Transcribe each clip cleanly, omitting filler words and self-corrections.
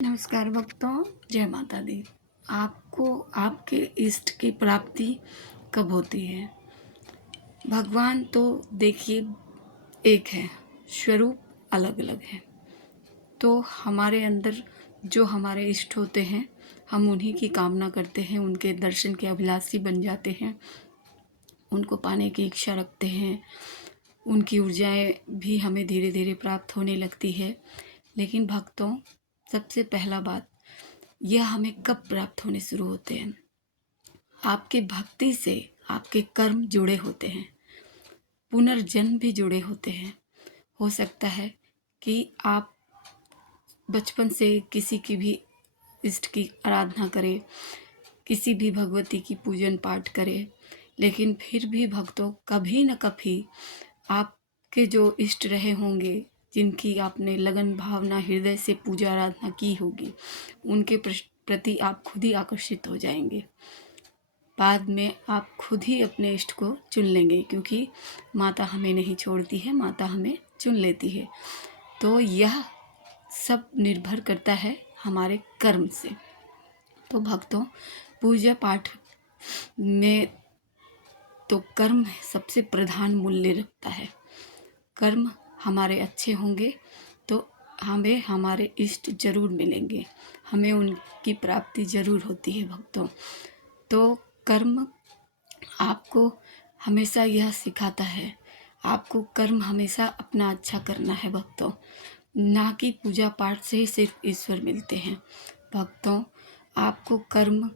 नमस्कार भक्तों, जय माता दी। आपको आपके इष्ट की प्राप्ति कब होती है? भगवान तो देखिए एक है, स्वरूप अलग अलग है। तो हमारे अंदर जो हमारे इष्ट होते हैं, हम उन्हीं की कामना करते हैं, उनके दर्शन के अभिलाषी बन जाते हैं, उनको पाने की इच्छा रखते हैं। उनकी ऊर्जाएं भी हमें धीरे धीरे प्राप्त होने लगती है। लेकिन भक्तों, सबसे पहला बात, यह हमें कब प्राप्त होने शुरू होते हैं? आपकी भक्ति से आपके कर्म जुड़े होते हैं, पुनर्जन्म भी जुड़े होते हैं। हो सकता है कि आप बचपन से किसी की भी इष्ट की आराधना करें, किसी भी भगवती की पूजन पाठ करें, लेकिन फिर भी भक्तों कभी न कभी आपके जो इष्ट रहे होंगे, जिनकी आपने लगन भावना हृदय से पूजा आराधना की होगी, उनके प्रति आप खुद ही आकर्षित हो जाएंगे। बाद में आप खुद ही अपने इष्ट को चुन लेंगे, क्योंकि माता हमें नहीं छोड़ती है, माता हमें चुन लेती है। तो यह सब निर्भर करता है हमारे कर्म से। तो भक्तों, पूजा पाठ में तो कर्म सबसे प्रधान मूल्य रखता है। कर्म हमारे अच्छे होंगे तो हमें हमारे इष्ट जरूर मिलेंगे, हमें उनकी प्राप्ति जरूर होती है भक्तों। तो कर्म आपको हमेशा यह सिखाता है, आपको कर्म हमेशा अपना अच्छा करना है भक्तों, ना कि पूजा पाठ से ही सिर्फ ईश्वर मिलते हैं। भक्तों, आपको कर्म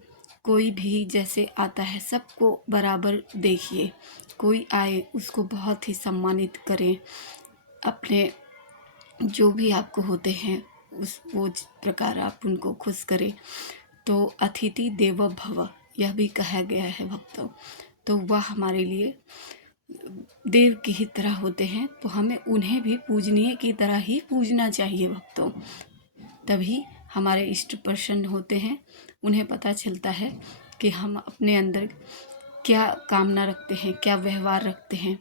कोई भी जैसे आता है सबको बराबर देखिए। कोई आए उसको बहुत ही सम्मानित करें, अपने जो भी आपको होते हैं वो प्रकार आप उनको खुश करें। तो अतिथि देवो भव यह भी कहा गया है भक्तों। तो वह हमारे लिए देव की ही तरह होते हैं, तो हमें उन्हें भी पूजनीय की तरह ही पूजना चाहिए भक्तों। तभी हमारे इष्ट प्रसन्न होते हैं। उन्हें पता चलता है कि हम अपने अंदर क्या कामना रखते हैं, क्या व्यवहार रखते हैं,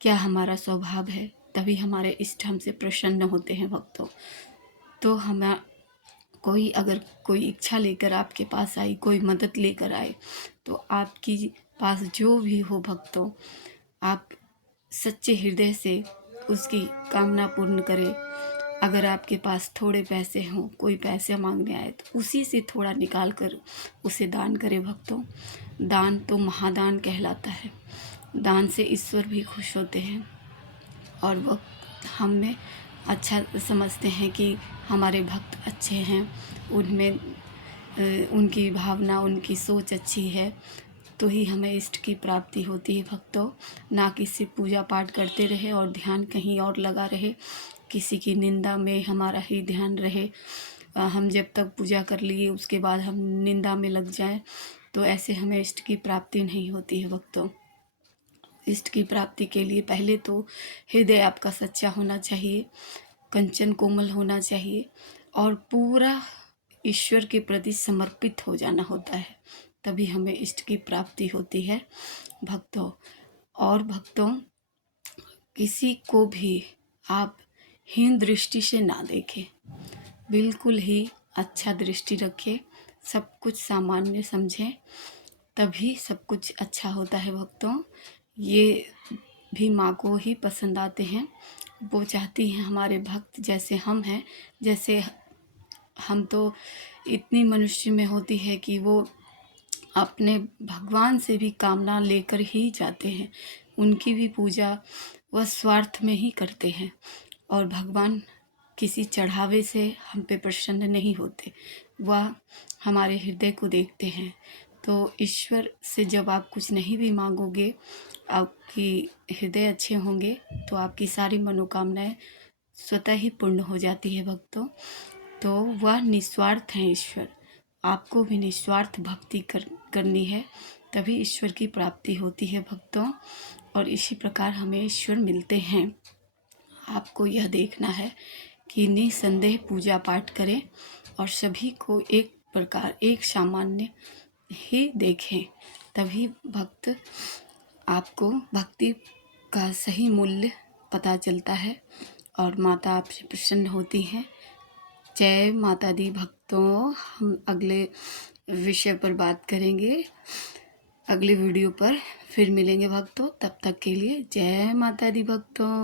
क्या हमारा स्वभाव है। तभी हमारे इष्ट हमसे प्रसन्न होते हैं भक्तों। तो हमें अगर कोई इच्छा लेकर आपके पास आई, कोई मदद लेकर आए, तो आपकी पास जो भी हो भक्तों, आप सच्चे हृदय से उसकी कामना पूर्ण करें। अगर आपके पास थोड़े पैसे हों, कोई पैसे मांगने आए, तो उसी से थोड़ा निकाल कर उसे दान करें भक्तों। दान तो महादान कहलाता है। दान से ईश्वर भी खुश होते हैं और वह हमें अच्छा समझते हैं कि हमारे भक्त अच्छे हैं, उनमें उनकी भावना, उनकी सोच अच्छी है, तो ही हमें इष्ट की प्राप्ति होती है भक्तों। ना कि सिर्फ पूजा पाठ करते रहे और ध्यान कहीं और लगा रहे, किसी की निंदा में हमारा ही ध्यान रहे। हम जब तक पूजा कर लिए उसके बाद हम निंदा में लग जाएं, तो ऐसे हमें इष्ट की प्राप्ति नहीं होती है भक्तों। इष्ट की प्राप्ति के लिए पहले तो हृदय आपका सच्चा होना चाहिए, कंचन कोमल होना चाहिए और पूरा ईश्वर के प्रति समर्पित हो जाना होता है। तभी हमें इष्ट की प्राप्ति होती है भक्तों। और भक्तों, किसी को भी आप हीन दृष्टि से ना देखें, बिल्कुल ही अच्छा दृष्टि रखें, सब कुछ सामान्य समझें, तभी सब कुछ अच्छा होता है भक्तों। ये भी माँ को ही पसंद आते हैं। वो चाहती हैं हमारे भक्त जैसे हम हैं, जैसे हम तो इतनी मनुष्य में होती है कि वो अपने भगवान से भी कामना लेकर ही जाते हैं। उनकी भी पूजा वह स्वार्थ में ही करते हैं और भगवान किसी चढ़ावे से हम पे प्रसन्न नहीं होते, वह हमारे हृदय को देखते हैं। तो ईश्वर से जब आप कुछ नहीं भी मांगोगे, आपकी हृदय अच्छे होंगे, तो आपकी सारी मनोकामनाएं स्वतः ही पूर्ण हो जाती है भक्तों। तो वह निस्वार्थ हैं ईश्वर। आपको भी निस्वार्थ भक्ति करनी है, तभी ईश्वर की प्राप्ति होती है भक्तों। और इसी प्रकार हमें ईश्वर मिलते हैं। आपको यह देखना है कि निसंदेह पूजा पाठ करें और सभी को एक प्रकार, एक सामान्य ही देखें, तभी भक्त आपको भक्ति का सही मूल्य पता चलता है और माता आपसे प्रसन्न होती हैं। जय माता दी भक्तों। हम अगले विषय पर बात करेंगे अगले वीडियो पर, फिर मिलेंगे भक्तों। तब तक के लिए जय माता दी भक्तों।